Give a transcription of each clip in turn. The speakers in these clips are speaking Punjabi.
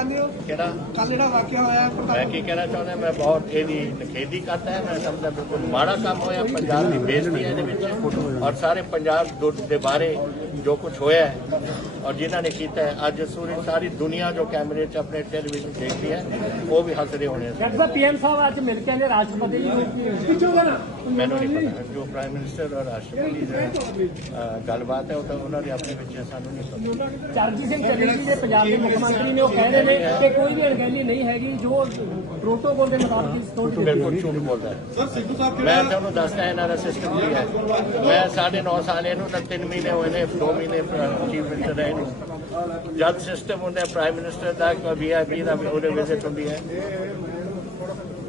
चाहते हो ਕਿਹੜਾ कल जो वाकया होया मैं की कहना चाਹੁੰਦਾ मैं बहुत ਇਹਦੀ ਨਿਖੇਧੀ ਕਰਦਾ ਹੈ मैं समझदा बिल्कुल माड़ा काम होया पंजाब की बेइज्जती है ਇਹਦੇ ਵਿੱਚ और सारे पंजाब ਦੇ ਬਾਰੇ जो कुछ होया है और जिन्होंने ने किया है अज सारी दुनिया जो कैमरे च अपने टेलीविजन देखती है वो भी हंस रहे होने पीएम साहब अज मिल के राष्ट्रपति मैनू नहीं पता जो प्राइम मिनिस्टर और राष्ट्रपति गलबात है वो तो उन्होंने अपने बच्चे सानू नहीं पता चरणजीत सिंह चन्नी जी पंजाब के मुख्यमंत्री ने कह रहे हैं कि कोई भी अणगहली नहीं हैगी जो प्रोटोकॉल के मुताबिक बिल्कुल झूठ बोलता है मैं तुहानू दसदा इन्हां दा सिस्टम की है मैं 9.5 साल इहनूं 3 महीने होए ने 2 महीने चीफ मिनिस्टर रहे ने जब सिस्टम होंदा प्राइम मिनिस्टर का VIP का उहदे विजिट होंदी है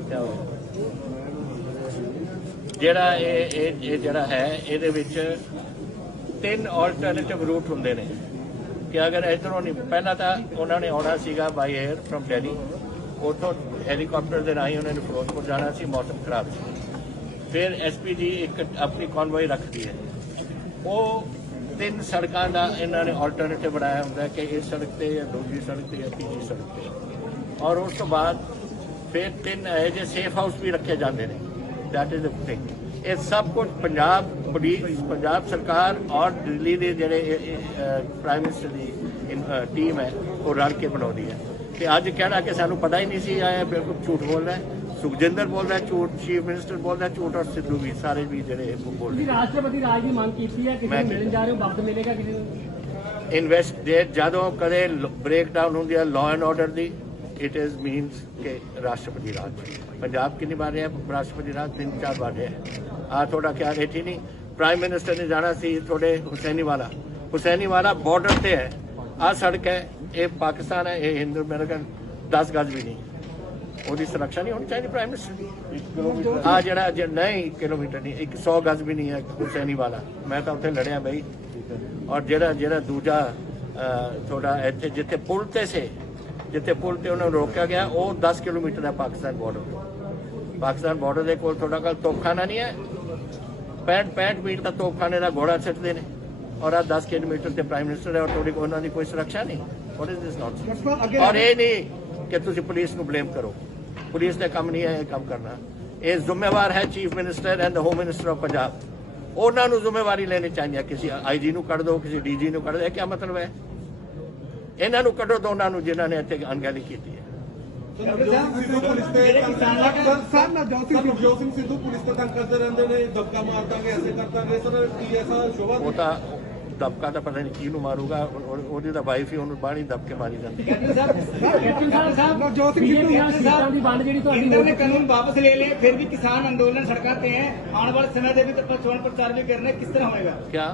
क्या होया ਜਿਹੜਾ ਇਹ ਜਿਹੜਾ ਹੈ ਇਹਦੇ ਵਿੱਚ 3 ਆਲਟਰਨੇਟਿਵ ਰੂਟ ਹੁੰਦੇ ਨੇ ਕਿ ਅਗਰ ਇਧਰੋਂ ਨਹੀਂ ਪਹਿਲਾਂ ਤਾਂ ਉਹਨਾਂ ਨੇ ਆਉਣਾ ਸੀਗਾ ਬਾਈ 에ਅਰ ਫਰਮ ਦਿੱਲੀ ਉੱਥੋਂ ਹੈਲੀਕਾਪਟਰ ਦੇ ਰਾਹੀਂ ਉਹਨਾਂ ਨੇ ਫਿਰੋਜ਼ਪੁਰ ਜਾਣਾ ਸੀ ਮੌਸਮ ਖਰਾਬ ਸੀ ਫਿਰ SPG ਇੱਕ ਆਪਣੀ ਕਨਵੋਏ ਰੱਖਦੀ ਹੈ ਉਹ 3 ਸੜਕਾਂ ਦਾ ਇਹਨਾਂ ਨੇ ਆਲਟਰਨੇਟਿਵ ਬਣਾਇਆ ਹੁੰਦਾ ਕਿ ਇਸ ਸੜਕ ਤੇ ਜਾਂ ਦੂਜੀ ਸੜਕ ਤੇ ਜਾਂ ਤੀਜੀ ਸੜਕ ਤੇ ਔਰ ਉਸ ਤੋਂ ਬਾਅਦ ਫਿਰ 3 ਇਹੋ ਜਿਹੇ ਸੇਫ ਹਾਊਸ ਵੀ ਰੱਖੇ ਜਾਂਦੇ ਨੇ दैट इज द थिंग ये सब कुछ पंजाब पुलिस पंजाब सरकार और दिल्ली के जोड़े प्राइम मिनिस्टर की टीम है वो रल के बनाती है कि अज कहना कि सानू पता ही नहीं सी आया बिल्कुल झूठ बोल रहा है सुखजिंदर बोल रहा है झूठ चीफ मिनिस्टर बोल रहा है झूठ और सिद्धू भी सारे भी जोड़े बोल रहे हैं राष्ट्रपति राज की मांग की है किसी मिलने जा रहे हो वक्त मिलेगा किसी इन्वेस्टिगेट जदों कदे ब्रेक डाउन होंदी है लॉ एंड ऑर्डर की इट इज मीनस के राष्ट्रपति राज पंजाब कितनी बार है राष्ट्रपति राज 3-4 बार है थोड़ा क्या रेट ही नहीं प्राइम मिनिस्टर ने जाना सी थोड़े हुसैनी वाला बॉर्डर से है आ सड़क है ये पाकिस्तान है ये हिंदू मेरे ख्याल 10 गज भी नहीं वो सुरक्षा नहीं होनी चाहिए प्राइम मिनिस्टर आ जरा नहीं किलोमीटर नहीं 100 गज भी नहीं है हुसैनी वाला मैं तो उत्थे लड़िया बई और जरा दूजा थोड़ा इतने जिथे पुल ते से जिथे पुल ते उन्होंने रोकया गया वो 10 किलोमीटर है पाकिस्तान बॉर्डर के कोल थोड़ा कल तोपखाना नहीं है 65 मीटर का तोपखाने का घोड़ा सिटते हैं और आ 10 किलोमीटर से प्राइम मिनिस्टर है और थोड़ी उन्होंने कोई सुरक्षा नहीं व्हाट इज दिस नॉनसेंस और ये नहीं कि तुम पुलिस को ब्लेम करो पुलिस का काम नहीं है काम करना ये जिम्मेवार है chief minister and the home minister of Punjab उन्होंने जिम्मेवारी लेनी चाहिए किसी IG को कट दो किसी DG को कट दो क्या मतलब है ਇਹਨਾਂ ਨੂੰ ਕੱਢੋ ਦੋਨਾਂ ਨੂੰ ਜਿਨ੍ਹਾਂ ਨੇ ਇੱਥੇ ਅਣਗਹਿਲੀ ਕੀਤੀ ਹੈ ਨਵਜੋਤ ਸਿੰਘ ਸਿੱਧੂ ਪੁਲਿਸ ਤੇ ਤੰਗ ਕਰਦੇ ਰਹਿੰਦੇ ਨੇ ਦਬਕਾ ਮਾਰ ਦਾਂਗੇ ਐਸੇ ਕਰ ਦਾਂਗੇ ਸਰ ਕੀ ਐਸਾ ਸ਼ੋਭਾ ਉਹ ਤਾਂ ਦਬਕਾ ਤਾਂ ਪਤਾ ਨਹੀਂ ਕਿਹਨੂੰ ਮਾਰੂਗਾ ਉਹਦੀ ਤਾਂ ਵਾਈਫ ਹੀ ਉਹਨੂੰ ਬਾਹਲੀ ਦਬਕੇ ਮਾਰੀ ਜਾਂਦੀ ਨਵਜੋਤ ਸਿੰਘ ਦੀ ਵੰਡ ਜਿਹੜੀ केंद्र ने कानून वापस ले लिए फिर भी किसान आंदोलन सड़कों पे हैं आने वाले समय में भी तो चुनाव प्रचार भी करना किस तरह होगा क्या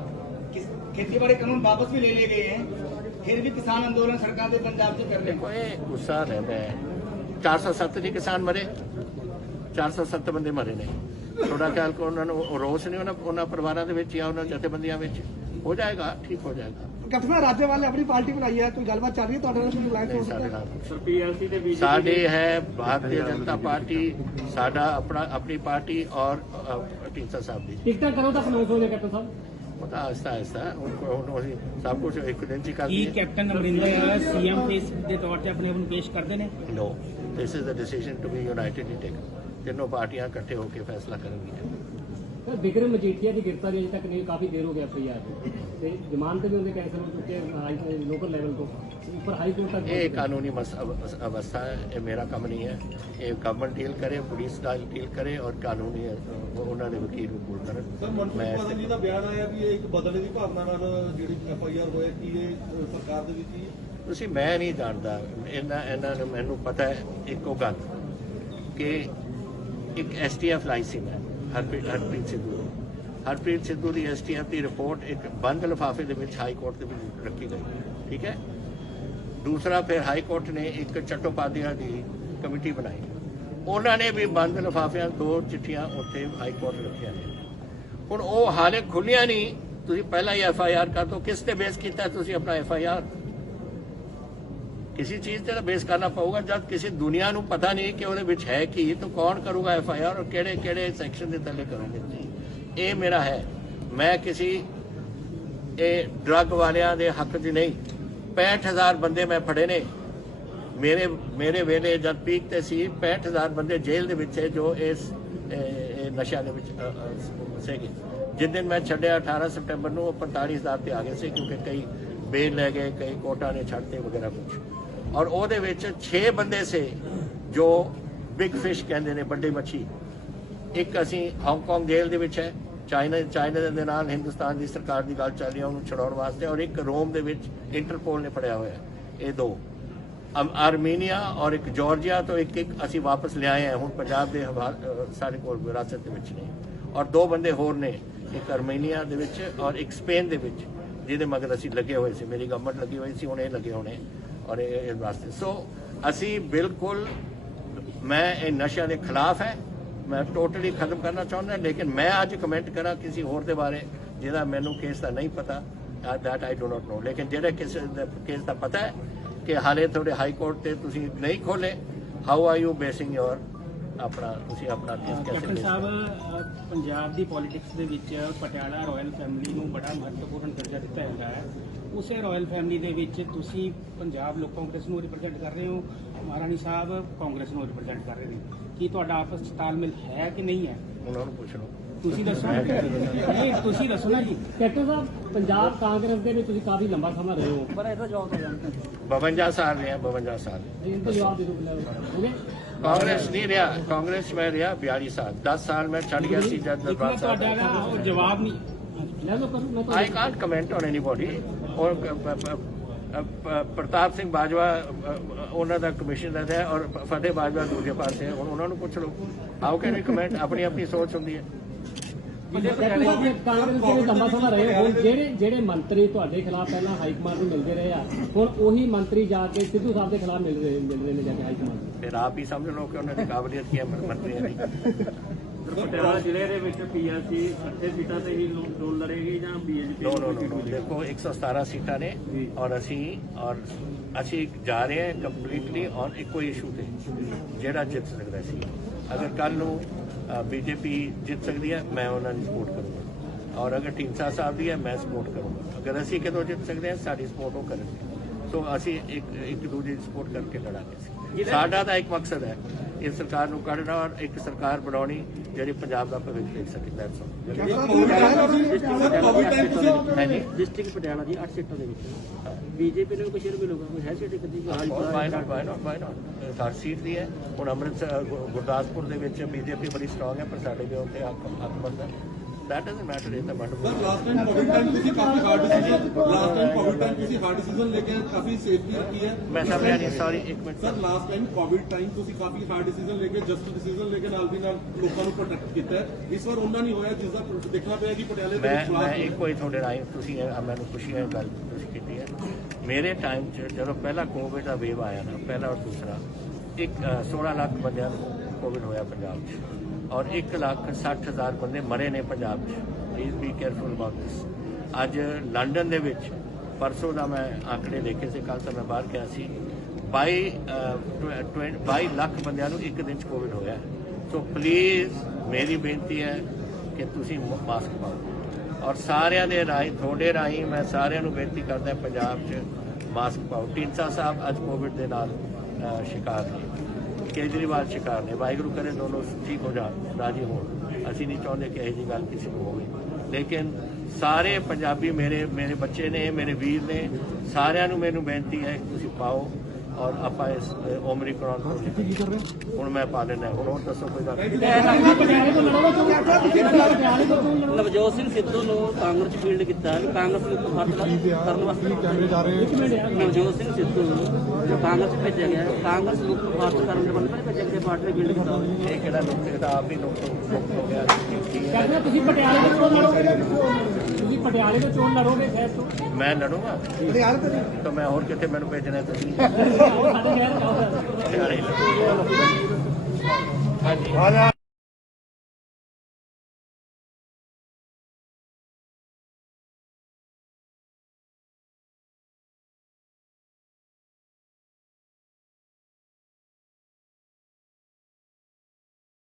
खेती बाड़ी कानून वापस भी ले लिए गए हैं फिर भी किसान आंदोलन सड़कों पे पंजाब से कर रहे हैं देखो गुस्सा रहता है 407 नहीं किसान मरे 407 बंदे मरे ने थोड़ा ख्याल को उन्होंने रोस नहीं उन्होंने परिवारों के या उन्होंने जथेबंदियों में हो जाएगा ठीक हो जाएगा कैप्टन राज्य वाले अपनी पार्टी बनाई है कोई गलबात चल रही है साडी है भारतीय जनता पार्टी साडा अपनी पार्टी और टीचर साहब की टिकट करो तक अनाउंस हो जाए कैप्टन साहब पता आहिस्ता उनको सब कुछ एक दिन कर ਕੀ ਕੈਪਟਨ ਅਮਰਿੰਦਰ CM ਫੇਸ ਦੇ ਤੌਰ ਤੇ ਆਪਣੇ ਆਪ ਨੂੰ ਪੇਸ਼ ਕਰਦੇ ਨੇ no this is the decision to be unitedly taken तीनों पार्टियां इकट्ठे होकर फैसला करेंगी विक्रम मजीठिया की गिरफ्तारी अभी तक नहीं काफी देर हो गया FIR जमानत भी उनके कैंसिल हो चुके हैं लोकल लेवल को ऊपर हाई कोर्ट तक ये कानूनी अवस्था है ये मेरा काम नहीं है ये गवर्नमेंट डील करे पुलिस डील करे और कानूनी उन्होंने वकील को कोल करन ਸਰ ਮਨਸੂਖ ਜੀ ਦਾ ਬਿਆਨ ਆਇਆ ਵੀ ਇਹ ਇੱਕ ਬਦਲੇ ਦੀ ਭਾਵਨਾ ਨਾਲ ਜਿਹੜੀ FIR ਹੋਇਆ ਕਿ ਇਹ ਸਰਕਾਰ ਦੇ ਵਿੱਚ ਹੀ ਤੁਸੀਂ ਮੈਂ ਨਹੀਂ ਜਾਣਦਾ ਇਹਨਾਂ ਨੂੰ ਮੈਨੂੰ ਪਤਾ ਹੈ ਇੱਕੋ ਗੱਲ ਕਿ ਇੱਕ STF ਲਾਇਸੈਂਸ ਹੈ ਹਰਪ੍ਰੀਤ ਸਿੱਧੂ ਦੀ STF ਦੀ ਰਿਪੋर्ट एक बंद लिफाफे ਦੇ ਵਿੱਚ ਹਾਈ ਕੋਰਟ ਦੇ ਵਿੱਚ ਰੱਖੀ ਗਈ ਠੀਕ ਹੈ दूसरा फिर हाई कोर्ट ने एक चट्टोपाध्याय की कमेटी बनाई उन्होंने भी बंद लिफाफिया 2 चिट्ठियां उत्थे हाई कोर्ट रखिया ने हुण वो हाले खुलिया नहीं तुसीं पहला ही FIR कर दो किस ते बेस किया तुसीं अपना FIR किसी चीज़ से बेस करना पऊगा जब किसी दुनिया को पता नहीं कि वो है कि तो कौन करूगा FIR और किहड़े किहड़े सैक्शन के थले करोगे ये मेरा है मैं किसी ड्रग वालियां दे हक च नहीं 65,000 बंदे मैं फड़े ने ਮੇਰੇ ਵੇਲੇ ਜਦ ਪੀਕ ਤੇ ਸੀ 65,000 ਬੰਦੇ ਜੇਲ੍ਹ ਦੇ ਵਿੱਚ ਹੈ ਜੋ ਇਸ ਨਸ਼ਿਆਂ ਦੇ ਵਿੱਚ ਸੀਗੇ। ਜਿਸ ਦਿਨ ਮੈਂ ਛੱਡਿਆ 18 ਸਤੰਬਰ ਨੂੰ ਉਹ 45,000 ਤੇ ਆ ਗਏ ਸੀ, ਕਿਉਂਕਿ ਕਈ ਬੇਲ ਲੈ ਗਏ, ਕਈ ਕੋਰਟਾਂ ਨੇ ਛੱਡਤੇ ਵਗੈਰਾ ਕੁਝ। ਔਰ ਉਹਦੇ ਵਿੱਚ 6 ਬੰਦੇ ਸੇ ਜੋ ਬਿਗ ਫਿਸ਼ ਕਹਿੰਦੇ ਨੇ, ਵੱਡੀ ਮੱਛੀ। ਇੱਕ ਅਸੀਂ ਹਾਂਗਕਾਂਗ ਜੇਲ੍ਹ ਦੇ ਵਿੱਚ ਹੈ, ਚਾਈਨਾ ਦੇ ਨਾਲ ਹਿੰਦੁਸਤਾਨ ਦੀ ਸਰਕਾਰ ਦੀ ਗੱਲ ਚੱਲ ਰਹੀ ਹੈ ਉਹਨੂੰ ਛੁਡਾਉਣ ਵਾਸਤੇ, ਔਰ ਇੱਕ ਰੋਮ ਦੇ ਵਿੱਚ ਇੰਟਰਪੋਲ ਨੇ ਫੜਿਆ ਹੋਇਆ। ਇਹ 2 ਆਰਮੀਨੀਆ ਔਰ ਇੱਕ ਜਾਰਜੀਆ ਤੋਂ ਇੱਕ ਅਸੀਂ ਵਾਪਸ ਲਿਆਏ ਹਾਂ। ਹੁਣ ਪੰਜਾਬ ਦੇ ਸਾਡੇ ਕੋਲ ਵਿਰਾਸਤ ਦੇ ਵਿੱਚ ਨੇ। ਔਰ 2 ਬੰਦੇ ਹੋਰ ਨੇ, ਇੱਕ ਆਰਮੀਨੀਆ ਦੇ ਵਿੱਚ ਔਰ ਇੱਕ ਸਪੇਨ ਦੇ ਵਿੱਚ, ਜਿਹਦੇ ਮਗਰ ਅਸੀਂ ਲੱਗੇ ਹੋਏ ਸੀ। ਮੇਰੀ ਗਵਰਨਮੈਂਟ ਲੱਗੀ ਹੋਈ ਸੀ, ਹੁਣ ਇਹ ਲੱਗੇ ਹੋਣੇ ਔਰ ਇਹ ਵਾਸਤੇ। ਸੋ ਅਸੀਂ ਬਿਲਕੁਲ, ਮੈਂ ਇਹ ਨਸ਼ਿਆਂ ਦੇ ਖਿਲਾਫ ਹੈ, ਮੈਂ ਟੋਟਲੀ ਖਤਮ ਕਰਨਾ ਚਾਹੁੰਦਾ। ਲੇਕਿਨ ਮੈਂ ਅੱਜ ਕਮੈਂਟ ਕਰਾਂ ਕਿਸੇ ਹੋਰ ਦੇ ਬਾਰੇ ਜਿਹਦਾ ਮੈਨੂੰ ਕੇਸ ਦਾ ਨਹੀਂ ਪਤਾ, ਦੈਟ ਆਈ ਡੂ ਨਾਟ ਨੋ। ਲੇਕਿਨ ਜਿਹੜੇ ਕੇਸ ਦਾ ਪਤਾ ਹੈ ਕਿ ਹਾਲੇ ਤੁਹਾਡੇ ਹਾਈ ਕੋਰਟ ਤੇ ਤੁਸੀਂ ਨਹੀਂ ਖੋਲੇ, ਹਾਊ ਆਰ ਯੂ ਬੇਸਿੰਗ ਯੋਰ ਤੁਸੀਂ ਆਪਣਾ ਕੇਸ ਕੈਪਟਨ कैसे ਸਾਹਿਬ, ਪੰਜਾਬ ਦੀ ਪੋਲਿਟਿਕਸ ਦੇ ਵਿੱਚ ਪਟਿਆਲਾ ਰਾਇਲ ਫੈਮਿਲੀ ਨੂੰ ਬੜਾ ਮਹੱਤਵਪੂਰਨ ਦਰਜਾ ਦਿੱਤਾ ਜਾਂਦਾ ਹੈ। ਉਸੇ ਰਾਇਲ ਫੈਮਿਲੀ ਦੇ ਵਿੱਚ ਤੁਸੀਂ ਪੰਜਾਬ ਲੋਕ ਕਾਂਗਰਸ ਨੂੰ ਰਿਪਰੈਜ਼ੈਂਟ ਕਰ ਰਹੇ ਹੋ, ਮਹਾਰਾਣੀ ਸਾਹਿਬ ਕਾਂਗਰਸ ਨੂੰ ਰਿਪਰੈਜ਼ੈਂਟ ਕਰ ਰਹੇ ਨੇ। ਕੀ ਤੁਹਾਡਾ ਆਪਸ ਵਿੱਚ ਤਾਲਮੇਲ ਹੈ ਕਿ ਨਹੀਂ ਹੈ? ਉਹਨਾਂ ਨੂੰ ਪੁੱਛ ਲਓ। ਤੁਸੀਂ ਦੱਸੋ। ਨਹੀਂ, ਤੁਸੀਂ ਦੱਸੋ ਨਾ ਜੀ। ਕੈਪਟਨ ਸਾਹਿਬ, ਪੰਜਾਬ ਕਾਂਗਰਸ ਦੇ ਵਿੱਚ ਤੁਸੀਂ ਕਾਫੀ ਲੰਬਾ ਸਮਾਂ ਰਹੇ ਹੋ, ਪਰ ਇਹਦਾ ਜਵਾਬ ਤਾਂ ਜਾਣਦੇ 52 ਸਾਲ ਰਿਹਾ, 52 ਸਾਲ ਇਹਦਾ ਜਵਾਬ ਦੇ ਦਿਓ। ਹੋਗੇ ਕਾਂਗਰਸ ਨਹੀਂ ਰਿਹਾ, ਕਾਂਗਰਸ में ਰਿਹਾ 42 साल। 10 साल मैं छड़ गया सी जब ਇੱਕ ਨਾ ਤੁਹਾਡਾ ਨਾ ਉਹ ਜਵਾਬ ਨਹੀਂ। ਲੈ ਲਓ, ਕਰੋ। ਮੈਂ I can't comment on anybody. और ਪ੍ਰਤਾਪ ਸਿੰਘ ਬਾਜਵਾ ਉਹਨਾਂ ਦਾ ਕਮਿਸ਼ਨਰ ਹੈ ਔਰ ਫਤਿਹ ਬਾਜਵਾ ਦੂਜੇ ਪਾਸੇ ਹੈ। ਹੁਣ ਉਹਨਾਂ ਨੂੰ ਪੁੱਛ ਲਓ, ਹਾਊ ਕੈਨ ਵੀ ਕਮੈਂਟ। ਆਪਣੀ ਆਪਣੀ ਸੋਚ ਹੁੰਦੀ ਹੈ। ਕੈਪਟਨ ਸਾਹਿਬ, ਕਾਂਗਰਸ ਦੇ ਵਿੱਚ ਲੰਬਾ ਸਮਾਂ ਰਹੇ ਹੋ, ਹੁਣ ਜਿਹੜੇ ਮੰਤਰੀ ਤੁਹਾਡੇ ਖਿਲਾਫ ਪਹਿਲਾਂ ਹਾਈ ਕਮਾਂਡ ਨੂੰ ਮਿਲਦੇ ਰਹੇ ਆ, ਹੁਣ ਉਹੀ ਮੰਤਰੀ ਜਾ ਕੇ ਸਿੱਧੂ ਸਾਹਿਬ ਦੇ ਖਿਲਾਫ ਮਿਲ ਰਹੇ ਨੇ ਜਾ ਕੇ ਹਾਈ ਕਮਾਂਡ। ਫਿਰ ਆਪ ਹੀ ਸਮਝ ਲਓ ਕਿ ਉਹਨਾਂ ਦੀ ਕਾਬਲੀਅਤ ਕੀ ਹੈ ਮੰਤਰੀਆਂ ਦੀ। ਪਟਿਆਲਾ ਜ਼ਿਲ੍ਹੇ ਦੇ ਵਿੱਚ ਪੀਐਸਸੀ 60 ਸੀਟਾਂ ਤੇ ਹੀ ਲੋਨ ਲੜੇਗੀ ਜਾਂ ਬੀਜੇਪੀ? ਨੋ ਦੇਖੋ 117 ਸੀਟਾਂ ਨੇ ਔਰ ਅਸੀਂ ਜਾ ਰਹੇ ਹਾਂ ਕੰਪਲੀਟਲੀ ਔਨ ਇੱਕੋ ਇਸ਼ੂ ਤੇ ਜਿਹੜਾ ਜਿੱਤ ਸਕਦਾ ਸੀ। ਅਗਰ ਕੱਲ ਨੂੰ ਬੀਜੇਪੀ ਜਿੱਤ ਸਕਦੀ ਹੈ, ਮੈਂ ਉਹਨਾਂ ਦੀ ਸਪੋਰਟ ਕਰੂੰਗਾ, ਔਰ ਅਗਰ ਢੀਂਡਸਾ ਸਾਹਿਬ ਦੀ ਹੈ, ਮੈਂ ਸਪੋਰਟ ਕਰੂੰਗਾ। ਅਗਰ ਅਸੀਂ ਕਿਤੋਂ ਜਿੱਤ ਸਕਦੇ ਹਾਂ, ਸਾਡੀ ਸਪੋਰਟ ਉਹ ਕਰਨਗੇ। ਸੋ ਅਸੀਂ ਇੱਕ ਦੂਜੇ ਦੀ ਸਪੋਰਟ ਕਰਕੇ ਲੜਾਂਗੇ। ਸਾਡਾ ਤਾਂ ਇੱਕ ਮਕਸਦ ਹੈ, ਇਸ ਸਰਕਾਰ ਨੂੰ ਕੱਢਣਾ ਔਰ ਇੱਕ ਸਰਕਾਰ ਬਣਾਉਣੀ ਜਿਹੜੀ ਪੰਜਾਬ ਦਾ ਭਵਿੱਖ ਦੇਖ ਸਕੇ। That's all. ਡਿਸਟ੍ਰਿਕਟ ਪਟਿਆਲਾ ਦੀ 8 ਸੀਟਾਂ ਦੇ ਵਿੱਚ ਬੀਜੇਪੀ ਨੂੰ ਕੋਈ ਸ਼ੇਅਰ ਮਿਲੂਗਾ? ਕੋਈ ਹੈ ਸੀਟ ਕਦੀ? ਵਾਈ ਨਾਟ ਹਰ ਸੀਟ ਦੀ ਹੈ। ਹੁਣ ਅੰਮ੍ਰਿਤਸਰ ਗੁਰਦਾਸਪੁਰ ਦੇ ਵਿੱਚ ਬੀਜੇਪੀ ਬੜੀ ਸਟਰੋਂਗ ਹੈ, ਪਰ ਸਾਡੇ ਵੀ ਉੱਥੇ ਹੱਕ ਬਣਦਾ। That doesn't matter in the wonderful. Sir last time Covid time किसी काफी hard decision, last time Covid time किसी हार्ड डिसीजन लेके काफी सेफली रखी है। मैं समझा नहीं, सॉरी एक minute sir last time Covid time किसी काफी हार्ड डिसीजन लेके जस्ट डिसीजन लेके ਨਾਲ ਦੀ ਨਾਲ ਲੋਕਾਂ ਨੂੰ ਪ੍ਰੋਟੈਕਟ ਕੀਤਾ ਹੈ। ਇਸ ਵਾਰ ਉਹਨਾਂ ਨਹੀਂ ਹੋਇਆ, ਜਿਸ ਦਾ ਦੇਖਣਾ ਪਿਆ ਕਿ ਪਟਿਆਲੇ ਦੇ ਵਿੱਚ ਮੈਂ ਇੱਕੋ ਹੀ ਤੁਹਾਡੇ ਰਾਹੀਂ ਤੁਸੀਂ ਮੈਨੂੰ ਖੁਸ਼ੀ ਹੈ ਗੱਲ ਤੁਸੀਂ ਕੀਤੀ ਹੈ। ਮੇਰੇ ਟਾਈਮ 'ਚ ਜਦੋਂ ਪਹਿਲਾ ਕੋਵਿਡ ਦਾ ਵੇਵ ਆਇਆ ਨਾ, ਪਹਿਲਾ ਔਰ ਦੂਸਰਾ, 16 ਲੱਖ ਬੰਦਿਆਂ ਨੂੰ ਕੋਵਿਡ ਹੋਇਆ ਪੰਜਾਬ 'ਚ ਔਰ 1,60,000 ਬੰਦੇ ਮਰੇ ਨੇ ਪੰਜਾਬ 'ਚ। Please be careful about this. ਅੱਜ ਲੰਡਨ ਦੇ ਵਿੱਚ ਪਰਸੋਂ ਦਾ ਮੈਂ ਆંકੜੇ ਦੇਖੇ ਸੀ, ਕੱਲ੍ਹ ਤਾਂ ਮੈਂ ਬਾਹਰ ਗਿਆ ਸੀ, 22 ਲੱਖ ਬੰਦਿਆਂ ਨੂੰ ਇੱਕ ਦਿਨ 'ਚ ਕੋਵਿਡ ਹੋਇਆ। ਸੋ ਪਲੀਜ਼ ਮੇਰੀ ਬੇਨਤੀ ਹੈ ਕਿ ਤੁਸੀਂ ਮਾਸਕ ਪਾਓ ਔਰ ਸਾਰਿਆਂ ਦੇ ਰਾਹੀਂ, ਤੁਹਾਡੇ ਰਾਹੀਂ ਮੈਂ ਸਾਰਿਆਂ ਨੂੰ ਬੇਨਤੀ ਕਰਦਾ ਪੰਜਾਬ 'ਚ ਮਾਸਕ ਪਾਓ। ਢੀਂਡਸਾ ਸਾਹਿਬ ਅੱਜ ਕੋਵਿਡ ਦੇ ਨਾਲ ਸ਼ਿਕਾਰ ਨੇ, ਕੇਜਰੀਵਾਲ ਸ਼ਿਕਾਰ ਨੇ। ਵਾਹਿਗੁਰੂ ਕਰੇ ਦੋਨੋਂ ਠੀਕ ਹੋ ਜਾਣ, ਰਾਜੀ ਹੋਣ। ਅਸੀਂ ਨਹੀਂ ਚਾਹੁੰਦੇ ਕਿ ਇਹੋ ਜਿਹੀ ਗੱਲ ਕਿਸੇ ਨੂੰ ਹੋਵੇ, ਲੇਕਿਨ ਸਾਰੇ ਪੰਜਾਬੀ ਮੇਰੇ ਬੱਚੇ ਨੇ, ਮੇਰੇ ਵੀਰ ਨੇ, ਸਾਰਿਆਂ ਨੂੰ ਮੈਨੂੰ ਬੇਨਤੀ ਹੈ ਕਿ ਤੁਸੀਂ ਪਾਓ ਔਰ ਆਪਾਂ ਇਸ ਓਮਿਕਰੌਨ ਤੋਂ ਹੁਣ ਮੈਂ ਪਾ ਲੈਣਾ। ਹੁਣ ਦੱਸੋ ਕੋਈ ਗੱਲ? ਨਵਜੋਤ ਸਿੰਘ ਸਿੱਧੂ ਨੂੰ ਕਾਂਗਰਸ ਚ ਫੀਲਡ ਕੀਤਾ, ਕਾਂਗਰਸ ਨੂੰ ਕਰਨ ਵਾਸਤੇ ਨਵਜੋਤ ਸਿੰਘ ਸਿੱਧੂ ਜੋ ਕਾਂਗਰਸ ਚ ਭੇਜਿਆ ਗਿਆ, ਕਾਂਗਰਸ ਨੂੰ ਫਾਸਟ ਕਰਨ ਦੇ ਬੰਦੇ ਭੇਜਿਆ ਗਿਆ, ਪਾਰਟੀ ਨੇ ਫੀਲਡ ਕੀਤਾ। ਇਹ ਕਿਹੜਾ ਨੁਕਤੇ ਦਾ ਆਪ ਹੀ ਨੁਕਤ ਹੋ ਗਿਆ। ਕਹਿੰਦੇ ਤੁਸੀਂ ਪਟਿਆਲੇ ਤੋਂ ਲੜੋਗੇ, ਤੁਸੀਂ ਪਟਿਆਲੇ ਤੋਂ ਚੋਣ ਲੜੋਗੇ ਸ਼ਹਿਰ ਤੋਂ? ਮੈਂ ਲੜੂੰਗਾ ਤਾਂ ਮੈਂ ਹੋਰ ਕਿੱਥੇ ਮੈਨੂੰ ਭੇਜਣਾ ਤੁਸੀਂ? ਸਾਡੇ ਸ਼ਹਿਰ ਜਾਓ। ਹਾਂਜੀ।